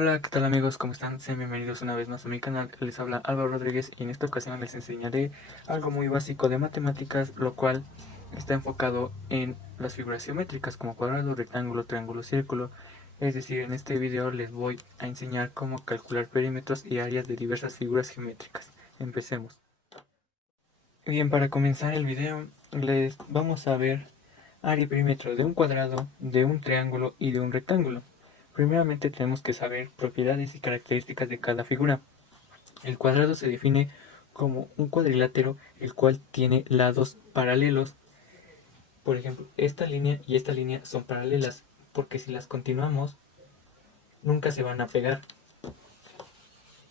Hola, ¿qué tal amigos? ¿Cómo están? Sean bienvenidos una vez más a mi canal. Les habla Álvaro Rodríguez y en esta ocasión les enseñaré algo muy básico de matemáticas, lo cual está enfocado en las figuras geométricas como cuadrado, rectángulo, triángulo, círculo. Es decir, en este video les voy a enseñar cómo calcular perímetros y áreas de diversas figuras geométricas. Empecemos. Bien, para comenzar el video les vamos a ver área y perímetro de un cuadrado, de un triángulo y de un rectángulo. Primeramente tenemos que saber propiedades y características de cada figura. El cuadrado se define como un cuadrilátero el cual tiene lados paralelos. Por ejemplo, esta línea y esta línea son paralelas porque si las continuamos nunca se van a pegar.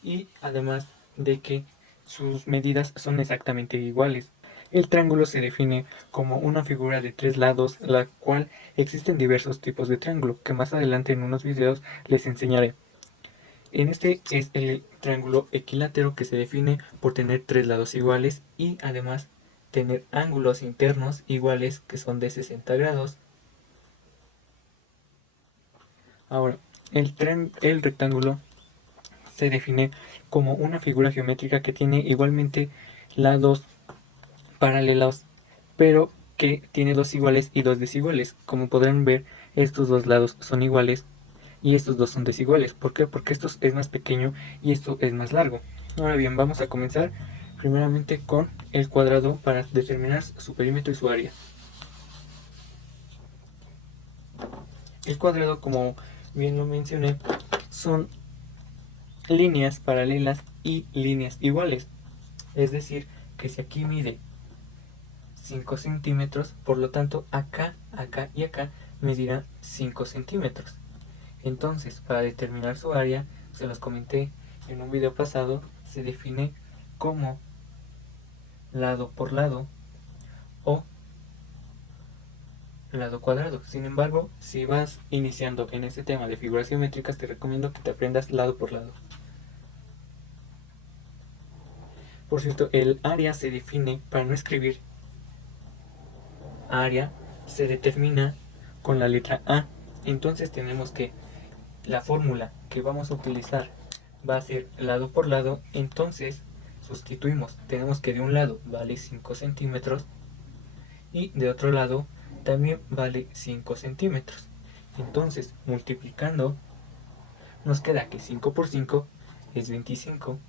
Y además de que sus medidas son exactamente iguales. El triángulo se define como una figura de tres lados, la cual existen diversos tipos de triángulo, que más adelante en unos videos les enseñaré. En este es el triángulo equilátero, que se define por tener tres lados iguales y además tener ángulos internos iguales que son de 60 grados. Ahora, el rectángulo se define como una figura geométrica que tiene igualmente lados paralelos, pero que tiene dos iguales y dos desiguales. Como podrán ver, estos dos lados son iguales y estos dos son desiguales. ¿Por qué? Porque esto es más pequeño y esto es más largo. Ahora bien, vamos a comenzar primeramente con el cuadrado para determinar su perímetro y su área. El cuadrado, como bien lo mencioné, son líneas paralelas y líneas iguales. Es decir, que si aquí mide 5 centímetros, por lo tanto acá, acá y acá medirá 5 centímetros. Entonces, para determinar su área, se los comenté en un video pasado, se define como lado por lado o lado cuadrado. Sin embargo, si vas iniciando en este tema de figuras geométricas, te recomiendo que te aprendas lado por lado. Por cierto, el área se define, para no escribir área, se determina con la letra A. Entonces tenemos que la fórmula que vamos a utilizar va a ser lado por lado, entonces sustituimos. Tenemos que de un lado vale 5 centímetros y de otro lado también vale 5 centímetros. Entonces, multiplicando, nos queda que 5 por 5 es 25,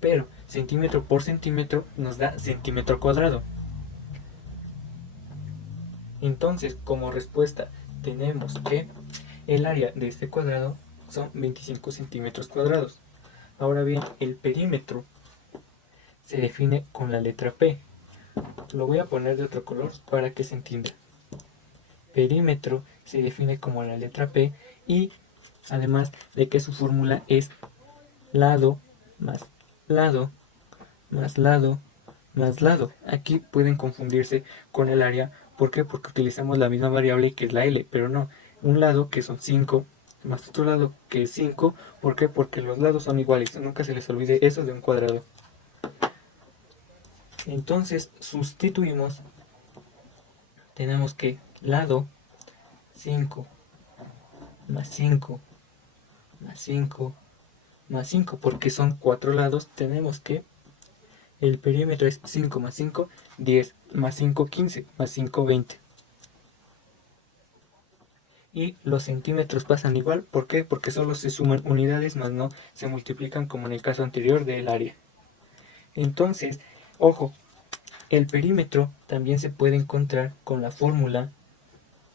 pero centímetro por centímetro nos da centímetro cuadrado. Entonces, como respuesta, tenemos que el área de este cuadrado son 25 centímetros cuadrados. Ahora bien, el perímetro se define con la letra P. Lo voy a poner de otro color para que se entienda. Perímetro se define como la letra P y además de que su fórmula es lado más lado más lado más lado. Aquí pueden confundirse con el área. ¿Por qué? Porque utilizamos la misma variable que es la L, pero no. Un lado que son 5 más otro lado que es 5. ¿Por qué? Porque los lados son iguales. Nunca se les olvide eso de un cuadrado. Entonces sustituimos. Tenemos que lado 5 más 5 más 5 más 5, porque son 4 lados. Tenemos que el perímetro es 5 más 5, 10 más 5, 15 más 5, 20. Y los centímetros pasan igual. ¿Por qué? Porque solo se suman unidades más no se multiplican como en el caso anterior del área. Entonces, ojo, el perímetro también se puede encontrar con la fórmula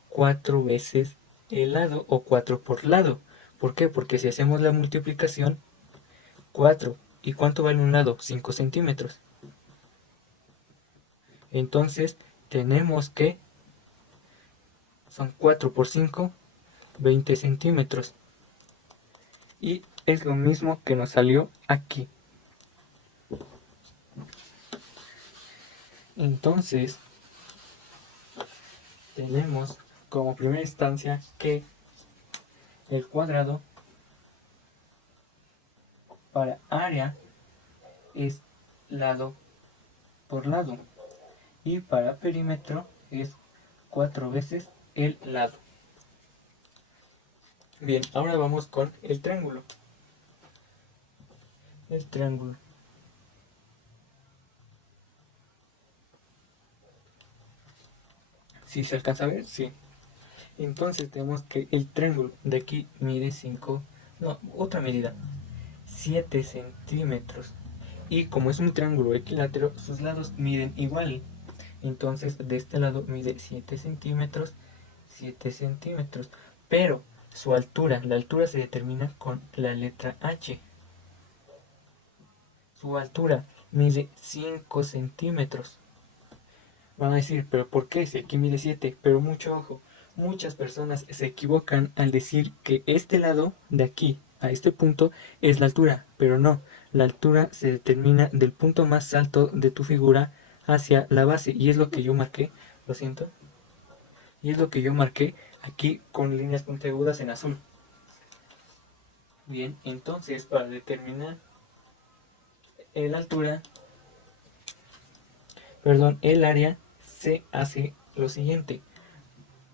4 veces el lado o 4 por lado. ¿Por qué? Porque si hacemos la multiplicación, 4. ¿Y cuánto vale un lado? 5 centímetros. Entonces tenemos que son 4 por 5, 20 centímetros. Y es lo mismo que nos salió aquí. Entonces tenemos como primera instancia que el cuadrado para área es lado por lado y para perímetro es 4 veces el lado. Bien, ahora vamos con el triángulo. El triángulo. ¿Sí se alcanza a ver? Sí. Entonces tenemos que el triángulo de aquí mide 5, no, otra medida, 7 centímetros. Y como es un triángulo equilátero, sus lados miden igual. Entonces de este lado mide 7 centímetros, 7 centímetros. Pero su altura, la altura se determina con la letra H. Su altura mide 5 centímetros. Van a decir, pero ¿por qué? Si aquí mide 7, pero mucho ojo. Muchas personas se equivocan al decir que este lado de aquí a este punto es la altura, pero no. La altura se determina del punto más alto de tu figura hacia la base, y es lo que yo marqué, lo siento, y es lo que yo marqué aquí con líneas puntiagudas en azul. Bien, entonces para determinar la altura, perdón, el área, se hace lo siguiente.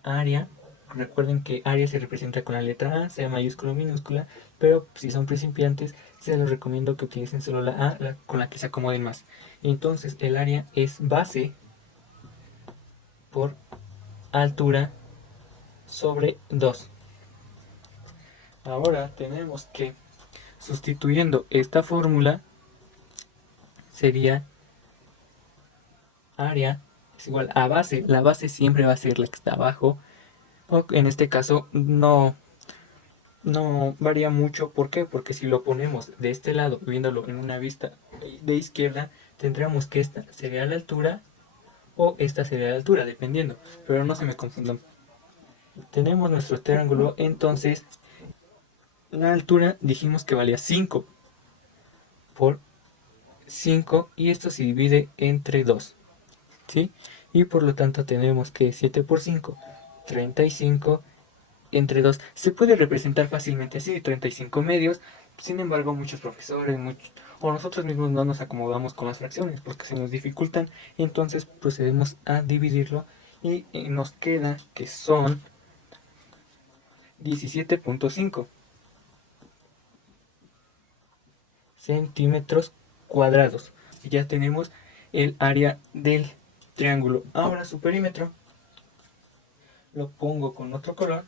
Área, recuerden que área se representa con la letra A, sea mayúscula o minúscula, pero si son principiantes, se los recomiendo que utilicen solo la A, con la que se acomoden más. Entonces, el área es base por altura sobre 2. Ahora tenemos que, sustituyendo esta fórmula, sería área es igual a base. La base siempre va a ser la que está abajo, o en este caso no varía mucho. ¿Por qué? Porque si lo ponemos de este lado, viéndolo en una vista de izquierda, tendríamos que esta sería la altura o esta sería la altura, dependiendo. Pero no se me confundan. Tenemos nuestro triángulo, entonces la altura dijimos que valía 5 por 5 y esto se divide entre 2. ¿Sí? Y por lo tanto tenemos que 7 por 5, 35 entre 2. Se puede representar fácilmente así, 35 medios. Sin embargo, muchos profesores o nosotros mismos no nos acomodamos con las fracciones porque se nos dificultan. Entonces procedemos a dividirlo y nos queda que son 17.5 centímetros cuadrados. Y ya tenemos el área del triángulo. Ahora su perímetro lo pongo con otro color.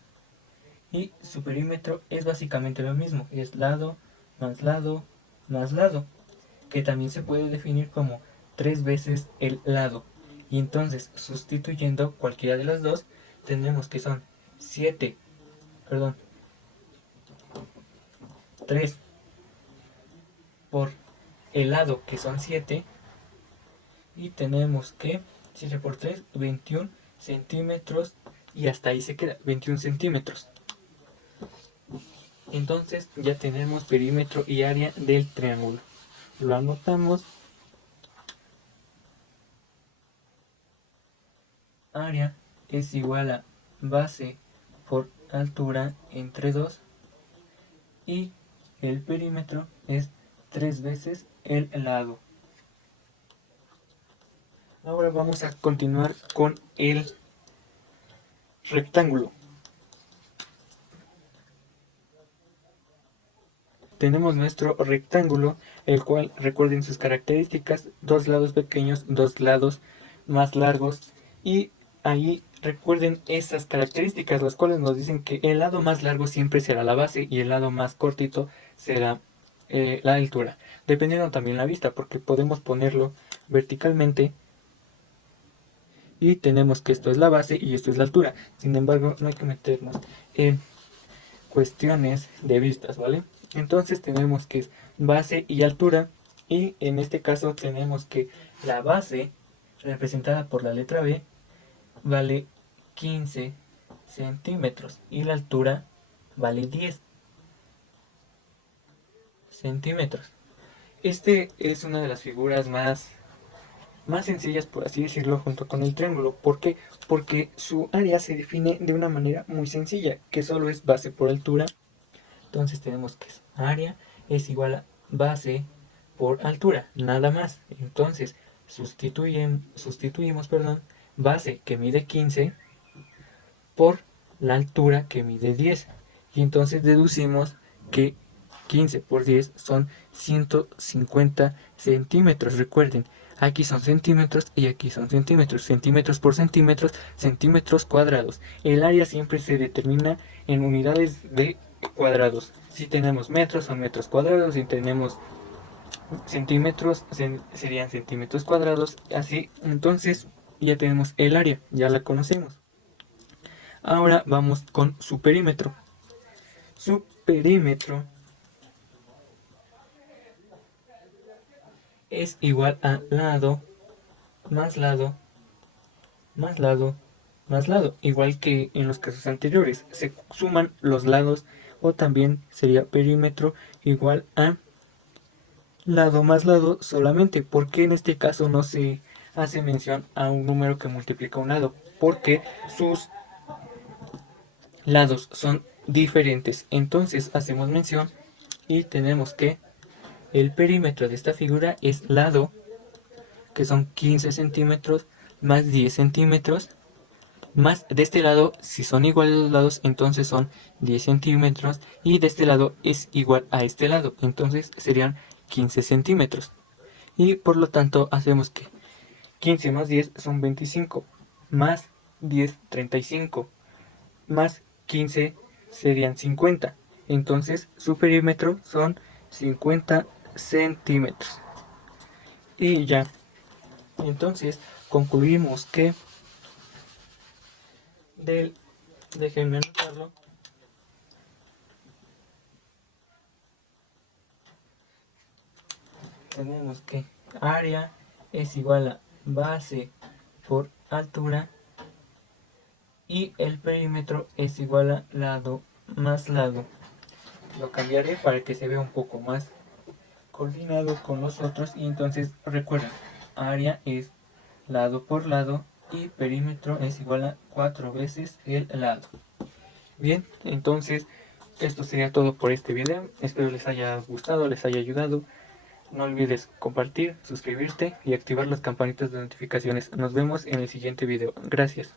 Y su perímetro es básicamente lo mismo, es lado más lado más lado, que también se puede definir como 3 veces el lado. Y entonces, sustituyendo cualquiera de las dos, tendremos que son 7, perdón, 3 por el lado, que son 7, y tenemos que 7 por 3, 21 centímetros, y hasta ahí se queda, 21 centímetros. Entonces ya tenemos perímetro y área del triángulo. Lo anotamos. Área es igual a base por altura entre 2 y el perímetro es 3 veces el lado. Ahora vamos a continuar con el rectángulo. Tenemos nuestro rectángulo, el cual recuerden sus características, dos lados pequeños, dos lados más largos, y ahí recuerden esas características, las cuales nos dicen que el lado más largo siempre será la base y el lado más cortito será la altura, dependiendo también la vista, porque podemos ponerlo verticalmente y tenemos que esto es la base y esto es la altura. Sin embargo, no hay que meternos en cuestiones de vistas, ¿vale? Entonces tenemos que es base y altura, y en este caso tenemos que la base representada por la letra B vale 15 centímetros y la altura vale 10 centímetros. Este es una de las figuras más sencillas, por así decirlo, junto con el triángulo. ¿Por qué? Porque su área se define de una manera muy sencilla, que solo es base por altura. Entonces tenemos que área es igual a base por altura, nada más. Entonces sustituimos, base que mide 15 por la altura que mide 10. Y entonces deducimos que 15 por 10 son 150 centímetros. Recuerden, aquí son centímetros y aquí son centímetros. Centímetros por centímetros, centímetros cuadrados. El área siempre se determina en unidades de cuadrados. Si tenemos metros son metros cuadrados, si tenemos centímetros serían centímetros cuadrados, así. Entonces ya tenemos el área, ya la conocemos. Ahora vamos con su perímetro. Su perímetro es igual a lado más lado más lado más lado, igual que en los casos anteriores. Se suman los lados, o también sería perímetro igual a lado más lado solamente. Porque en este caso no se hace mención a un número que multiplica un lado, porque sus lados son diferentes. Entonces hacemos mención y tenemos que el perímetro de esta figura es lado, que son 15 centímetros, más 10 centímetros, más de este lado, si son iguales los lados, entonces son 10 centímetros, y de este lado es igual a este lado, entonces serían 15 centímetros. Y por lo tanto hacemos que 15 más 10 son 25, más 10, 35, más 15 serían 50. Entonces su perímetro son 50 centímetros. Y ya, entonces concluimos que déjenme anotarlo. Tenemos que área es igual a base por altura, y el perímetro es igual a lado más lado. Lo cambiaré para que se vea un poco más coordinado con los otros. Y entonces recuerden, área es lado por lado y perímetro es igual a 4 veces el lado. Bien, entonces esto sería todo por este video. Espero les haya gustado, les haya ayudado. No olvides compartir, suscribirte y activar las campanitas de notificaciones. Nos vemos en el siguiente video. Gracias.